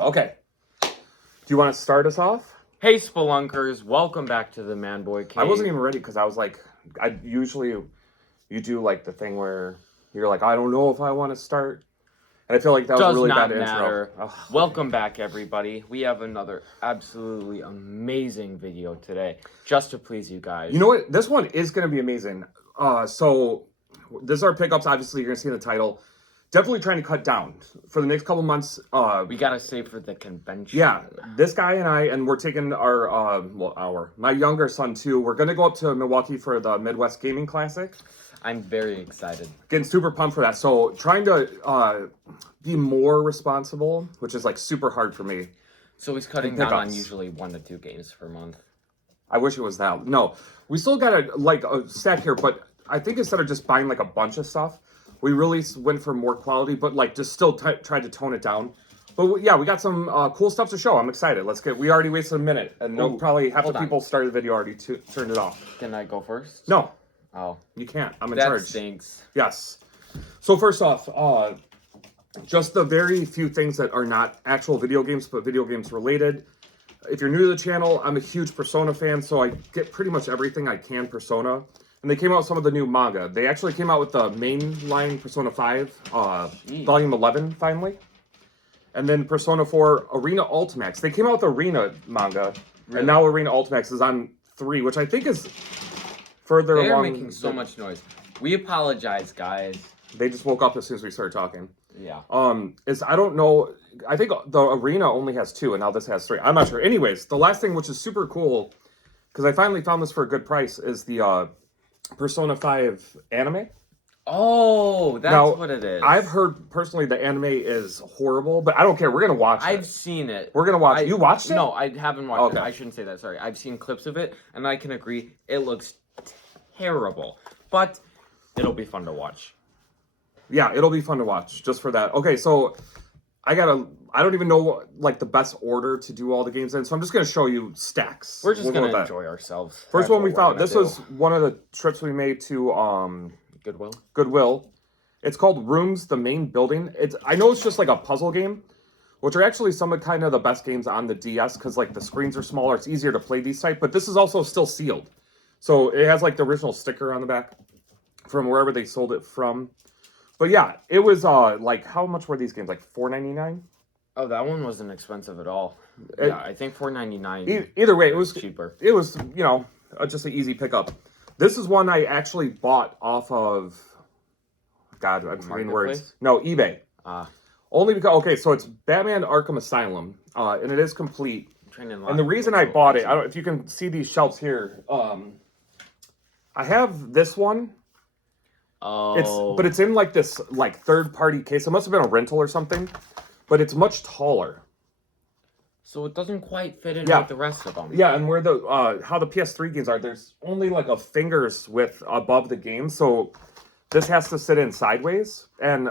Okay. Do you want to start us off? Hey, Spelunkers, welcome back to the Manboy Cave. I wasn't even ready because I was like, you do like the thing where you're like, I don't know if I want to start. And I feel like that was a really bad intro. Oh, Welcome back, everybody. We have another absolutely amazing video today, just to please you guys. You know what? This one is going to be amazing. So this is our pickups. Obviously, you're going to see in the title. Definitely trying to cut down for the next couple months. We gotta save for the convention. Yeah, this guy and we're taking my younger son too. We're gonna go up to Milwaukee for the Midwest Gaming Classic. I'm very excited. Getting super pumped for that. So trying to be more responsible, which is like super hard for me. So he's cutting down on usually 1 to 2 games per month. I wish it was that. No, we still got a stack here, but I think instead of just buying like a bunch of stuff, we really went for more quality, but like just still tried to tone it down. But yeah, we got some cool stuff to show. I'm excited. We already wasted a minute, and probably half the people started the video already turned it off. Can I go first? No. Oh. You can't. I'm in charge. That stinks. Yes. So first off, just the very few things that are not actual video games, but video games related. If you're new to the channel, I'm a huge Persona fan, so I get pretty much everything I can Persona. And they came out with some of the new manga. They actually came out with the mainline Persona 5, Volume 11, finally. And then Persona 4 Arena Ultimax. They came out with Arena manga, and now Arena Ultimax is on 3, which I think is further along. They're making so much noise. We apologize, guys. They just woke up as soon as we started talking. Yeah. I don't know. I think the Arena only has 2, and now this has 3. I'm not sure. Anyways, the last thing, which is super cool, because I finally found this for a good price, is the Persona 5 anime. Oh, that's what it is. I've heard personally the anime is horrible, but I don't care. We're gonna watch it. I've seen it. We're gonna watch it. You watched it? No, I haven't watched it. I shouldn't say that. Sorry. I've seen clips of it, and I can agree it looks terrible, but it'll be fun to watch. Yeah, it'll be fun to watch just for that. Okay, so I don't even know like the best order to do all the games in, so I'm just gonna show you stacks. We're just gonna enjoy ourselves. First one we found. This was one of the trips we made to Goodwill. It's called Rooms, the Main Building. I know it's just like a puzzle game, which are actually some of kind of the best games on the DS because like the screens are smaller. It's easier to play these type, but this is also still sealed. So it has like the original sticker on the back from wherever they sold it from. But yeah, it was like, how much were these games? Like $4.99? Oh, that one wasn't expensive at all. Yeah, I think $4.99. Either way, it was cheaper. It was, just an easy pickup. This is one I actually bought off of, God, I'm forgetting words. No, eBay. Only because, so it's Batman Arkham Asylum, and it is complete. And the reason I bought it, I don't know if you can see these shelves here. I have this one. Oh. But it's in like this like third-party case. It must have been a rental or something, but it's much taller. So it doesn't quite fit in with the rest of them. Yeah, and where the how the PS3 games are, there's only like a finger's width above the game, so this has to sit in sideways, and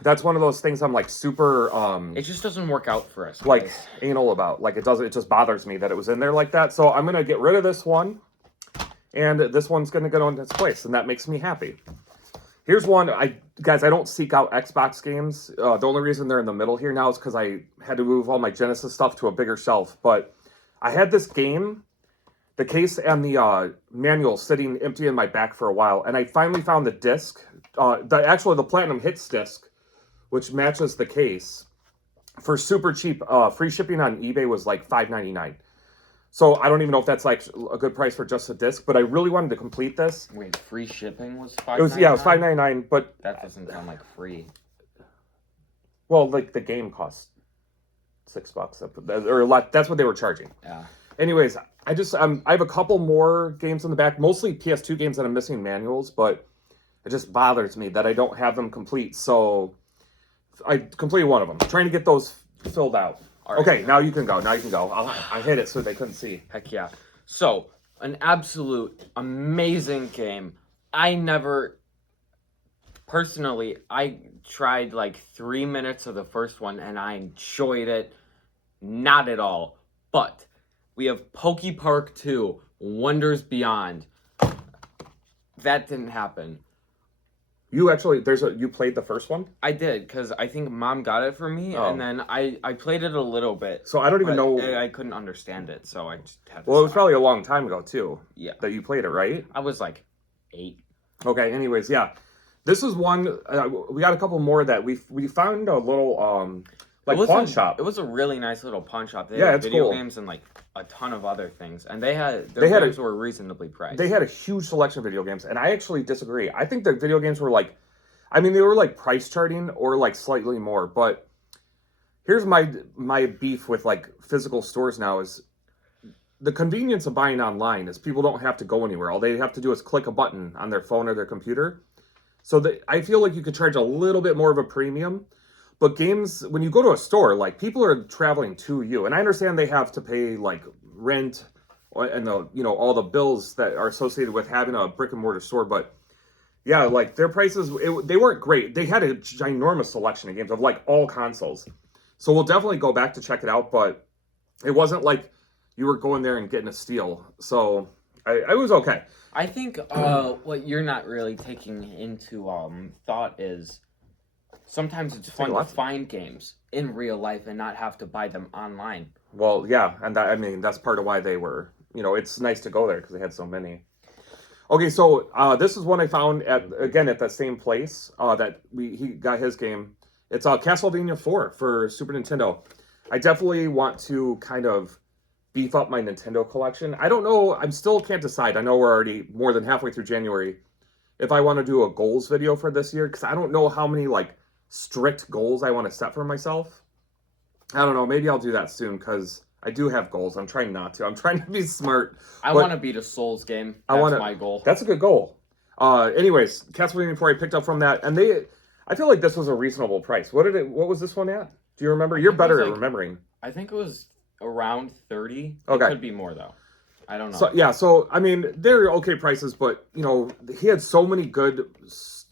that's one of those things I'm like super it just doesn't work out for us. Like anal about. Like it just bothers me that it was in there like that. So I'm gonna get rid of this one. And this one's going to go in its place, and that makes me happy. Here's one. Guys, I don't seek out Xbox games. The only reason they're in the middle here now is because I had to move all my Genesis stuff to a bigger shelf. But I had this game, the case and the manual sitting empty in my back for a while, and I finally found the disc, the Platinum Hits disc, which matches the case, for super cheap. Free shipping on eBay was like $5.99. So I don't even know if that's like a good price for just a disc, but I really wanted to complete this. Wait, free shipping was $5.99? It was $5.99, but that doesn't sound like free. Well, like the game cost $6 or a lot. That's what they were charging. Yeah. Anyways, I have a couple more games in the back, mostly PS2 games that I'm missing manuals, but it just bothers me that I don't have them complete. So I completed one of them, trying to get those filled out. Right. Okay, now you can go. I hit it so they couldn't see. Heck yeah. So, an absolute amazing game. Personally, I tried like 3 minutes of the first one and I enjoyed it. Not at all. But we have PokePark 2, Wonders Beyond. That didn't happen. You actually, you played the first one? I did, because I think Mom got it for me, Oh. and then I played it a little bit. So I don't even but know. I couldn't understand it, so I just had to Well, it was stop. probably a long time ago, too. Yeah. That you played it, right? I was like 8. Okay, anyways, yeah. This is one, we got a couple more that we found a little, like, pawn shop. It was a really nice little pawn shop. They Yeah, had it's video cool. games and like a ton of other things, and their games were reasonably priced. They had a huge selection of video games, and I actually disagree. I think the video games were like, I mean, they were like price charting or like slightly more, but here's my beef with like physical stores now is the convenience of buying online is people don't have to go anywhere. All they have to do is click a button on their phone or their computer. So I feel like you could charge a little bit more of a premium. But games, when you go to a store, like people are traveling to you, and I understand they have to pay like rent and all the bills that are associated with having a brick and mortar store. But yeah, like their prices, they weren't great. They had a ginormous selection of games of like all consoles. So we'll definitely go back to check it out. But it wasn't like you were going there and getting a steal. So I was okay. I think what you're not really taking into thought is sometimes it's fun to find games in real life and not have to buy them online. Well, yeah, and that's part of why they were, it's nice to go there because they had so many. Okay, so this is one I found at that same place that he got his game. It's Castlevania 4 for Super Nintendo. I definitely want to kind of beef up my Nintendo collection. I don't know, I still can't decide. I know we're already more than halfway through January. If I want to do a goals video for this year, because I don't know how many like strict goals I want to set for myself. I don't know. Maybe I'll do that soon because I do have goals. I'm trying not to. I'm trying to be smart. I want to beat a Souls game. That's my goal. That's a good goal. Anyways, Castlevania 4 I picked up from that, and I feel like this was a reasonable price. What was this one at? Do you remember? You're better at remembering. I think it was around 30. Okay. It could be more though. I don't know. So I mean, they're okay prices, but he had so many good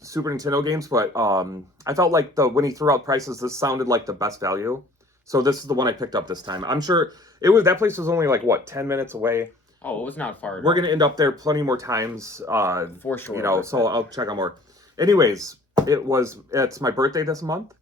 Super Nintendo games, but I felt like when he threw out prices, this sounded like the best value. So this is the one I picked up this time. I'm sure that place was only like 10 minutes away. Oh, it was not far. We're gonna end up there plenty more times. For sure. So I'll check out more. Anyways, it's my birthday this month,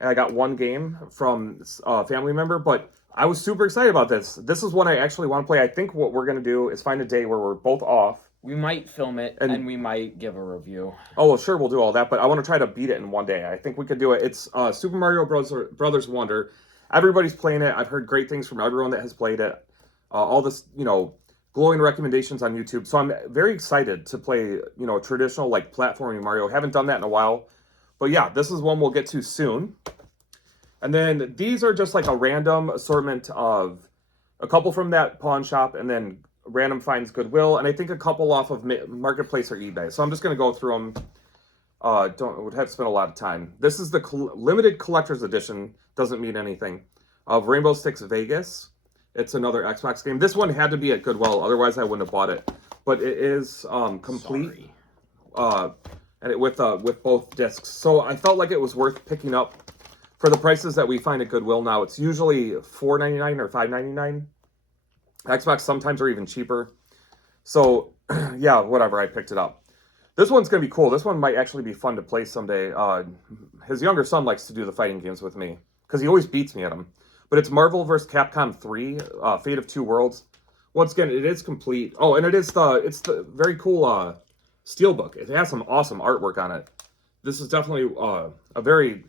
and I got one game from a family member, but I was super excited about this. This is one I actually want to play. I think what we're gonna do is find a day where we're both off. We might film it and we might give a review. Oh, well, sure, we'll do all that, but I want to try to beat it in one day. I think we could do it. It's Super Mario Brothers Wonder. Everybody's playing it. I've heard great things from everyone that has played it. All this, glowing recommendations on YouTube. So I'm very excited to play, traditional like platforming Mario. Haven't done that in a while. But yeah, this is one we'll get to soon. And then these are just like a random assortment of a couple from that pawn shop and then random finds Goodwill, and I think a couple off of Marketplace or eBay. So I'm just going to go through them. Would have to spend a lot of time. This is the limited collector's edition. Doesn't mean anything. Of Rainbow Six Vegas. It's another Xbox game. This one had to be at Goodwill, otherwise I wouldn't have bought it. But it is complete. And with both discs. So I felt like it was worth picking up for the prices that we find at Goodwill now. It's usually $4.99 or $5.99. Xbox sometimes are even cheaper. So, yeah, whatever, I picked it up. This one's going to be cool. This one might actually be fun to play someday. His younger son likes to do the fighting games with me, because he always beats me at them. But it's Marvel vs. Capcom 3, Fate of Two Worlds. Once again, it is complete. Oh, and it's the very cool steelbook. It has some awesome artwork on it. This is definitely a very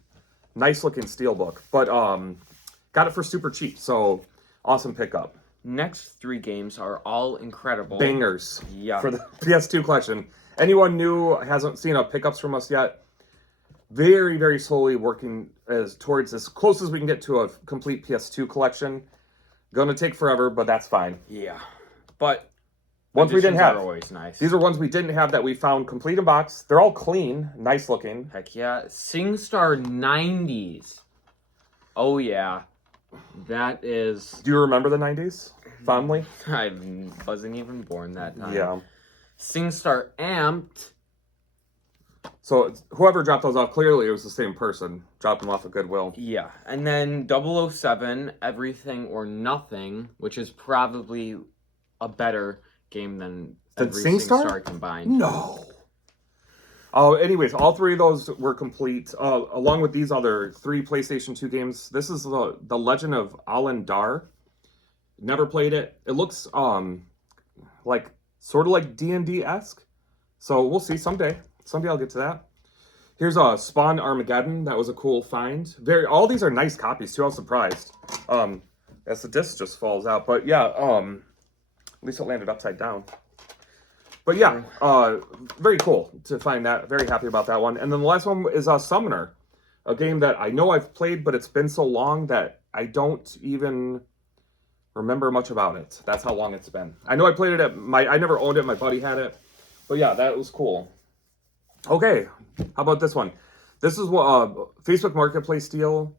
nice-looking steelbook. But got it for super cheap, so awesome pickup. Next 3 games are all incredible. Bangers. Yeah. For the PS2 collection. Anyone new hasn't seen pickups from us yet, very, very slowly working towards as close as we can get to a complete PS2 collection. Gonna take forever, but that's fine. Yeah. But ones we didn't have. Are always nice. These are ones we didn't have that we found complete in box. They're all clean, nice looking. Heck yeah. SingStar 90s. Oh yeah. That is... Do you remember the 90s? Fondly? I wasn't even born that time. Yeah. SingStar Amped. So whoever dropped those off, clearly it was the same person. Dropped them off at Goodwill. Yeah. And then 007, Everything or Nothing, which is probably a better game than every SingStar combined. No. Anyways, all three of those were complete, along with these other 3 PlayStation 2 games. This is the Legend of Alan Dar. Never played it. It looks like sort of like D&D-esque. So we'll see someday. Someday I'll get to that. Here's a Spawn Armageddon. That was a cool find. All these are nice copies too. I was surprised. As the disc just falls out. But yeah, at least it landed upside down. But yeah, very cool to find that. Very happy about that one. And then the last one is Summoner, a game that I know I've played, but it's been so long that I don't even remember much about it. That's how long it's been. I know I played it I never owned it. My buddy had it. But yeah, that was cool. Okay, how about this one? This is what Facebook Marketplace deal.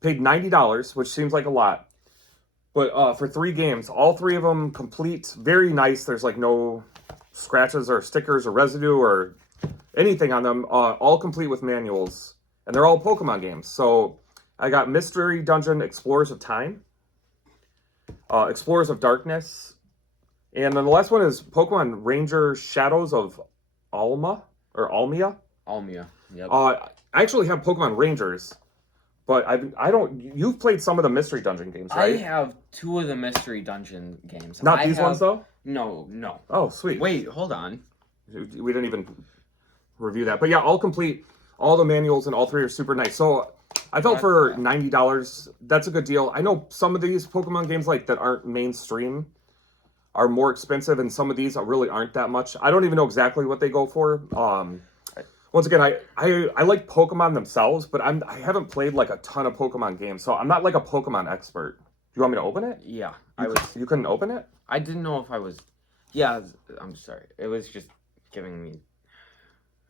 Paid $90, which seems like a lot. But for 3 games, all 3 of them complete, very nice. There's like no scratches or stickers or residue or anything on them. All complete with manuals. And they're all Pokemon games. So I got Mystery Dungeon Explorers of Time, Explorers of Darkness, and then the last one is Pokemon Ranger Shadows of Alma, or Almia. Almia, yep. I actually have Pokemon Rangers, but I don't. You've played some of the Mystery Dungeon games, right? I have 2 of the Mystery Dungeon games. Not these ones, though? No. Oh, sweet. Wait, hold on. We didn't even review that. But yeah, all complete. All the manuals and all 3 are super nice. So I felt for $90, that's a good deal. I know some of these Pokemon games like that aren't mainstream are more expensive, and some of these really aren't that much. I don't even know exactly what they go for. Once again, I like Pokemon themselves, but I haven't played like a ton of Pokemon games, so I'm not like a Pokemon expert. Do you want me to open it? Yeah. You couldn't open it? I didn't know if I was... Yeah, I'm sorry. It was just giving me...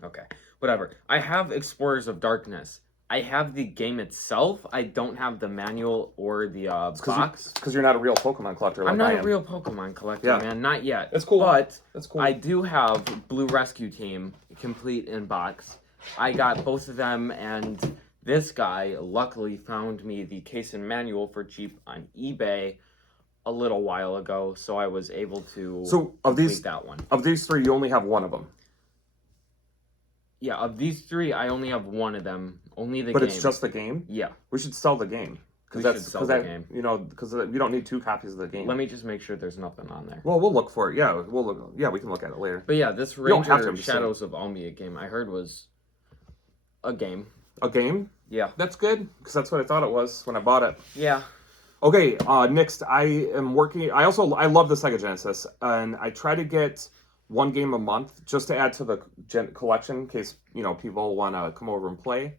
Okay, whatever. I have Explorers of Darkness. I have the game itself. I don't have the manual or the box. Because you're not a real Pokemon collector like I'm not I am. a real Pokemon collector, man. Not yet. That's cool. But that's cool. I do have Blue Rescue Team complete in box. I got both of them, and this guy luckily found me the case and manual for cheap on eBay a little while ago, so I was able to complete that one. Of these 3, you only have one of them. Yeah, of these 3, I only have one of them. Only the game. But it's just the game? Yeah. We should sell the game. Because you don't need 2 copies of the game. Let me just make sure there's nothing on there. Well, we'll look for it. Yeah, we can look at it later. But yeah, this Ranger Shadows of Almia game I heard was a game. A game? Yeah. That's good, because that's what I thought it was when I bought it. Yeah. Okay, next, I love the Sega Genesis, and I try to get 1 game a month just to add to the collection in case, people want to come over and play,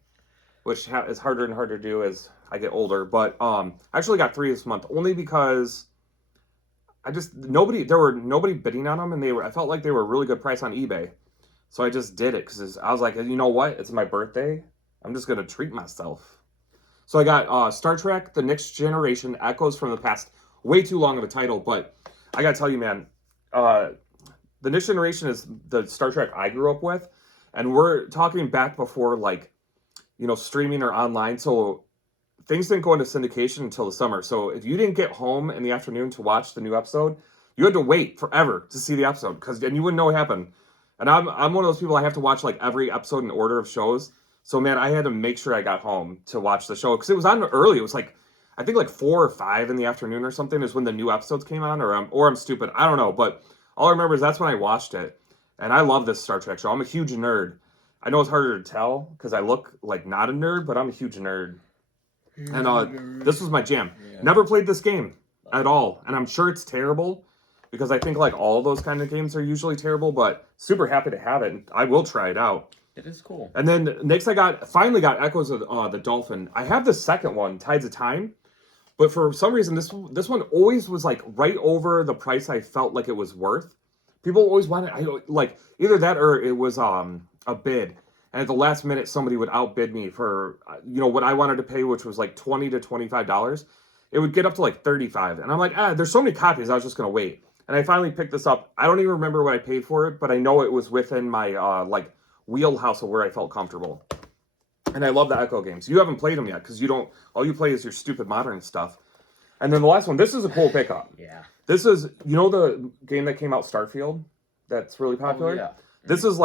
which is harder and harder to do as I get older. But I actually got 3 this month only because nobody bidding on them, and I felt like they were a really good price on eBay. So I just did it because I was like, you know what? It's my birthday. I'm just going to treat myself. So I got Star Trek, The Next Generation, Echoes from the Past. Way too long of a title, but I got to tell you, man, The Next Generation is the Star Trek I grew up with. And we're talking back before, streaming or online. So things didn't go into syndication until the summer. So if you didn't get home in the afternoon to watch the new episode, you had to wait forever to see the episode. And you wouldn't know what happened. And I'm one of those people, I have to watch every episode in order of shows. So man, I had to make sure I got home to watch the show because it was on early. It was I think 4 or 5 in the afternoon or something is when the new episodes came on, or I'm stupid. I don't know, but all I remember is that's when I watched it. And I love this Star Trek show. I'm a huge nerd. I know it's harder to tell because I look like not a nerd, but I'm a huge nerd. And this was my jam. Yeah. Never played this game at all, and I'm sure it's terrible. Because I think all those kind of games are usually terrible, but super happy to have it. And I will try it out. It is cool. And then next I finally got Echoes of the Dolphin. I have the second one, Tides of Time. But for some reason, this one always was right over the price I felt like it was worth. People always wanted, either that or it was a bid. And at the last minute, somebody would outbid me for, what I wanted to pay, which was $20 to $25. It would get up to $35. And I'm like, there's so many copies, I was just going to wait. And I finally picked this up. I don't even remember what I paid for it, but I know it was within my wheelhouse of where I felt comfortable. And I love the Echo games. You haven't played them yet because all you play is your stupid modern stuff. And then the last one, this is a cool pickup. Yeah. This is, the game that came out, Starfield, that's really popular? Oh, yeah. This is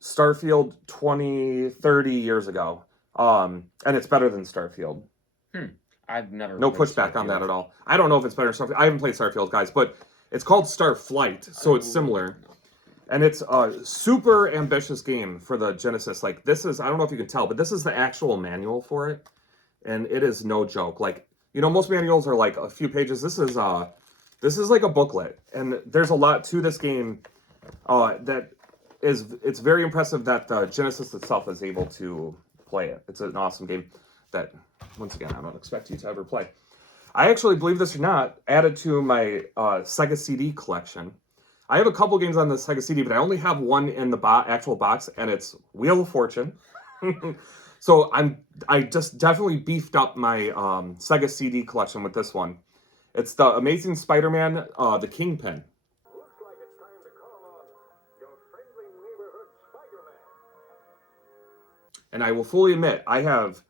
Starfield 20, 30 years ago. And it's better than Starfield. I've never No played pushback on that Starfield. at all. I don't know if it's better than Starfield. I haven't played Starfield, guys, but it's called Starflight, so it's similar. And it's a super ambitious game for the Genesis. Like, this is, I don't know if you can tell, but this is the actual manual for it. And it is no joke. Like, you know, most manuals are like a few pages. This is like a booklet. And there's a lot to this game that is, it's very impressive that the Genesis itself is able to play it. It's an awesome game that, once again, I don't expect you to ever play. I actually, believe this or not, added to my Sega CD collection. I have a couple games on the Sega CD, but I only have one in the actual box, and it's Wheel of Fortune. So I just definitely beefed up my Sega CD collection with this one. It's the Amazing Spider-Man, the Kingpin. Looks like it's time to call on your friendly neighborhood Spider-Man. And I will fully admit, I have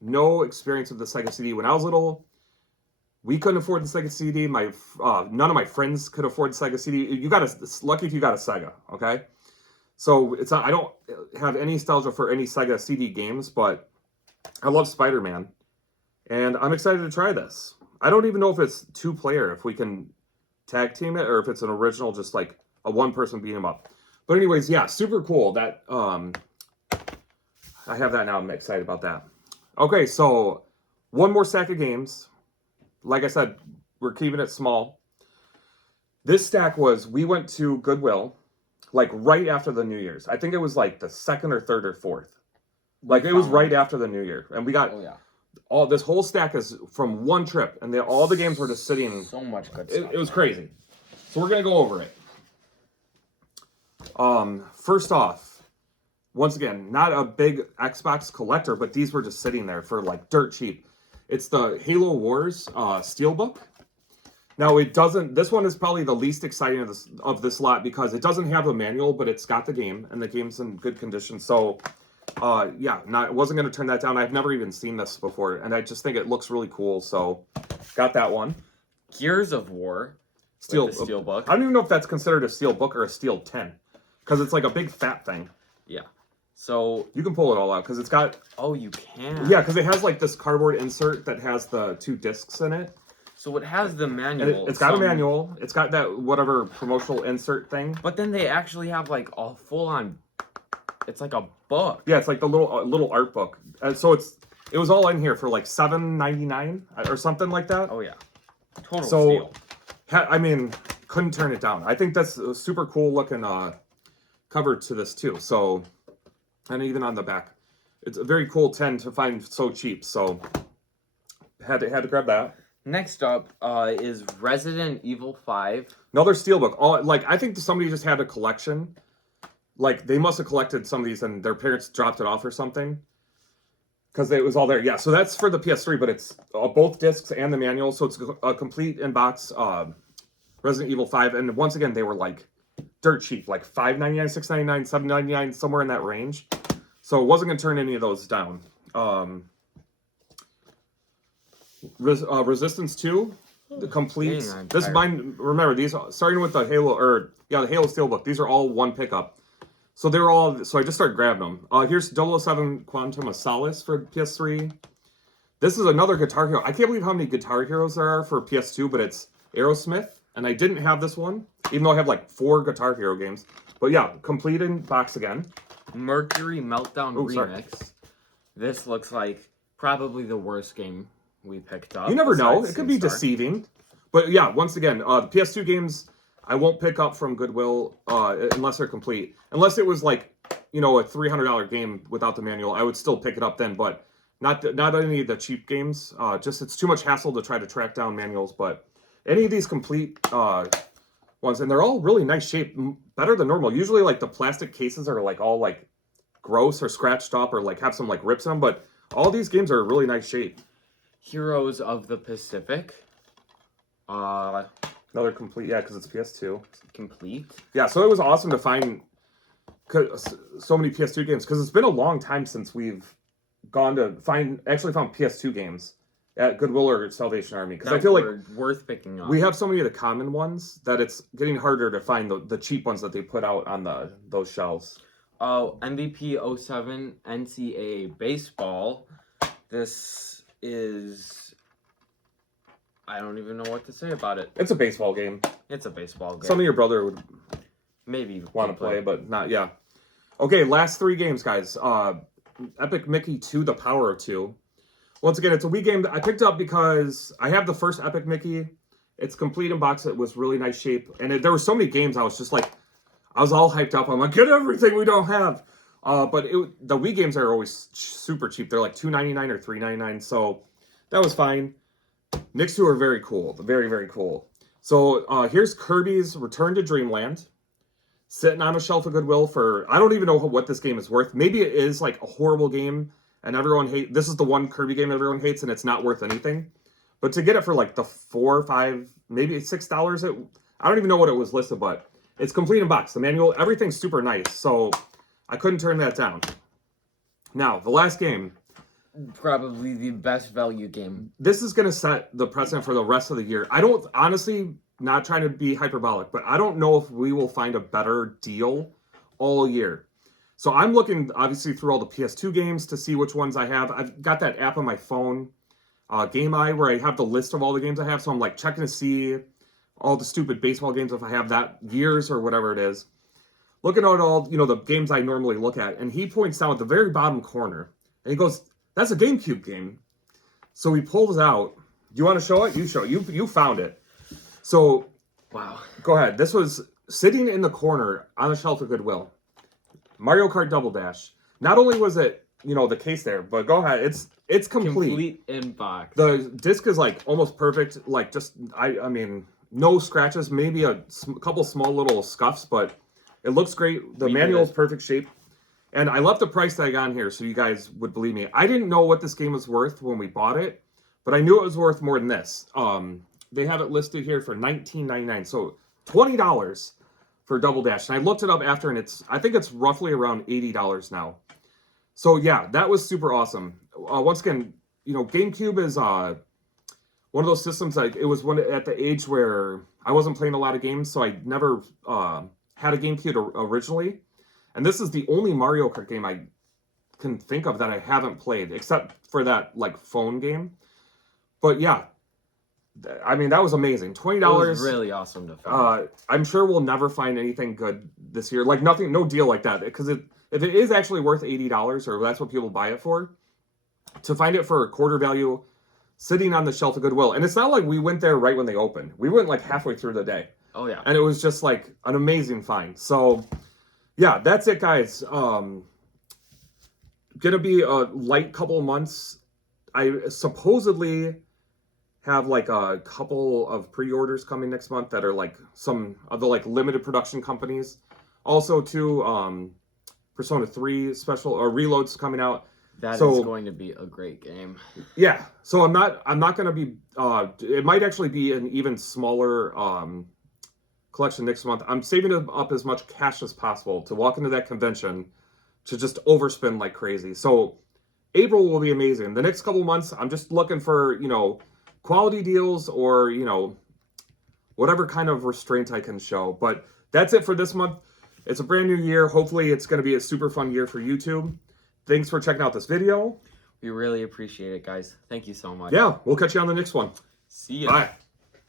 no experience with the Sega CD. When I was little, we couldn't afford the Sega CD. None of my friends could afford the Sega CD. It's lucky if you got a Sega, okay? So I don't have any nostalgia for any Sega CD games, but I love Spider-Man, and I'm excited to try this. I don't even know if it's 2-player, if we can tag team it, or if it's an original, just like a one-person beat 'em up. But anyways, yeah, super cool. That I have that now. I'm excited about that. Okay, so one more stack of games. Like I said, we're keeping it small. This stack we went to Goodwill, like right after the New Year's. I think it was like the 2nd or 3rd or 4th. Like it was right after the New Year. And we got this whole stack is from one trip. And all the games were just sitting. So much good stuff. It was crazy. So we're going to go over it. First off, once again, not a big Xbox collector, but these were just sitting there for like dirt cheap. It's the Halo Wars Steelbook. Now this one is probably the least exciting of this lot because it doesn't have a manual, but it's got the game, and the game's in good condition. So, yeah, wasn't going to turn that down. I've never even seen this before, and I just think it looks really cool. So, got that one. Gears of War. Steelbook. I don't even know if that's considered a Steelbook or a Steel 10, because it's like a big fat thing. Yeah. So you can pull it all out because it's got. Oh, you can. Yeah, because it has like this cardboard insert that has the 2 discs in it. So it has the manual. It's got a manual. It's got that whatever promotional insert thing. But then they actually have like a full-on. It's like a book. Yeah, it's like the little art book. So it was all in here for like $7.99 or something like that. Oh yeah, total steal. I mean, couldn't turn it down. I think that's a super cool looking cover to this too. So, and even on the back, it's a very cool 10 to find so cheap. So had to grab that. Next up is Resident Evil 5. Another Steelbook. I think somebody just had a collection. Like, they must have collected some of these and their parents dropped it off or something. Because it was all there. Yeah, so that's for the PS3, but it's both discs and the manual. So it's a complete in-box Resident Evil 5. And once again, they were like dirt cheap. Like $5.99, $6.99, $7.99, somewhere in that range. So it wasn't going to turn any of those down. Resistance 2, the complete. This mine. Remember these starting with the Halo the Halo Steelbook. These are all one pickup, so they're all. So I just started grabbing them. Here's 007 Quantum of Solace for PS3. This is another Guitar Hero. I can't believe how many Guitar Heroes there are for PS2, but it's Aerosmith, and I didn't have this one, even though I have like 4 Guitar Hero games. But yeah, complete in box again. Mercury Meltdown Remix. Sorry. This looks like probably the worst game we picked up. You never know. It could be deceiving. But yeah, once again, the PS2 games I won't pick up from Goodwill unless they're complete. Unless it was like, a $300 game without the manual, I would still pick it up then. But not any of the cheap games. Just it's too much hassle to try to track down manuals. But any of these complete ones, and they're all really nice shape, better than normal. Usually like the plastic cases are like all like gross or scratched up or like have some like rips in them. But all these games are really nice shape. Heroes of the Pacific. Another complete, yeah, because it's PS2. Complete. Yeah, so it was awesome to find so many PS2 games because it's been a long time since we've gone to found PS2 games. at Goodwill or Salvation Army, because I That feel like were worth picking up. we have so many of the common ones that it's getting harder to find the cheap ones that they put out on those shelves. Oh, MVP 07 NCAA baseball. This is, I don't even know what to say about it. It's a baseball game. It's a baseball game. Some of your brother would Maybe want to play, but not, yeah. Okay, last 3 games, guys. Epic Mickey 2, The Power of 2. Once again, it's a Wii game that I picked up because I have the first Epic Mickey. It's complete in box. It was really nice shape. And there were so many games I was just like, I was all hyped up. I'm like, get everything we don't have. But the Wii games are always super cheap. They're like $2.99 or $3.99. So that was fine. Next 2 are very cool. Very, very cool. So here's Kirby's Return to Dreamland. Sitting on a shelf of Goodwill for, I don't even know what this game is worth. Maybe it is like a horrible game and everyone hates, this is the one Kirby game everyone hates and it's not worth anything. But to get it for like the $4 or $5, maybe $6, I don't even know what it was listed, but it's complete in box. The manual, everything's super nice. So I couldn't turn that down. Now, the last game. Probably the best value game. This is going to set the precedent for the rest of the year. I don't, honestly, not trying to be hyperbolic, but I don't know if we will find a better deal all year. So I'm looking, obviously, through all the PS2 games to see which ones I have. I've got that app on my phone, Game Eye, where I have the list of all the games I have. So I'm like checking to see all the stupid baseball games, if I have that years or whatever it is. Looking at all, the games I normally look at. And he points down at the very bottom corner. And he goes, that's a GameCube game. So he pulls out. Do you want to show it? You show it. You found it. So, Wow. Go ahead. This was sitting in the corner on the shelf of Goodwill. Mario Kart Double Dash. Not only was it, the case there, but go ahead. It's complete. Complete in box. The disc is like almost perfect. Like just, I mean, no scratches. Maybe a couple small little scuffs, but it looks great. The manual is perfect shape. And I left the price tag on here so you guys would believe me. I didn't know what this game was worth when we bought it, but I knew it was worth more than this. They have it listed here for $19.99, so $20 for Double Dash. And I looked it up after, and I think it's roughly around $80 now. So yeah, that was super awesome. Once again, GameCube is one of those systems. Like it was at the age where I wasn't playing a lot of games, so I never had a GameCube originally. And this is the only Mario Kart game I can think of that I haven't played, except for that like phone game. But yeah, I mean that was amazing. $20. It was really awesome to find. I'm sure we'll never find anything good this year. Like nothing, no deal like that. Because if it is actually worth $80, or that's what people buy it for, to find it for a quarter value, sitting on the shelf of Goodwill, and it's not like we went there right when they opened. We went like halfway through the day. Oh yeah. And it was just like an amazing find. So. Yeah, that's it, guys. Gonna be a light couple of months. I supposedly have like a couple of pre-orders coming next month that are like some of the like limited production companies. Also, too, Persona 3 special or reloads coming out. That is going to be a great game. Yeah. So I'm not gonna be. It might actually be an even smaller collection next month. I'm saving up as much cash as possible to walk into that convention to just overspend like crazy. So April will be amazing. The next couple months, I'm just looking for, quality deals or, whatever kind of restraint I can show. But that's it for this month. It's a brand new year. Hopefully it's going to be a super fun year for YouTube. Thanks for checking out this video. We really appreciate it, guys. Thank you so much. Yeah, we'll catch you on the next one. See ya. Bye.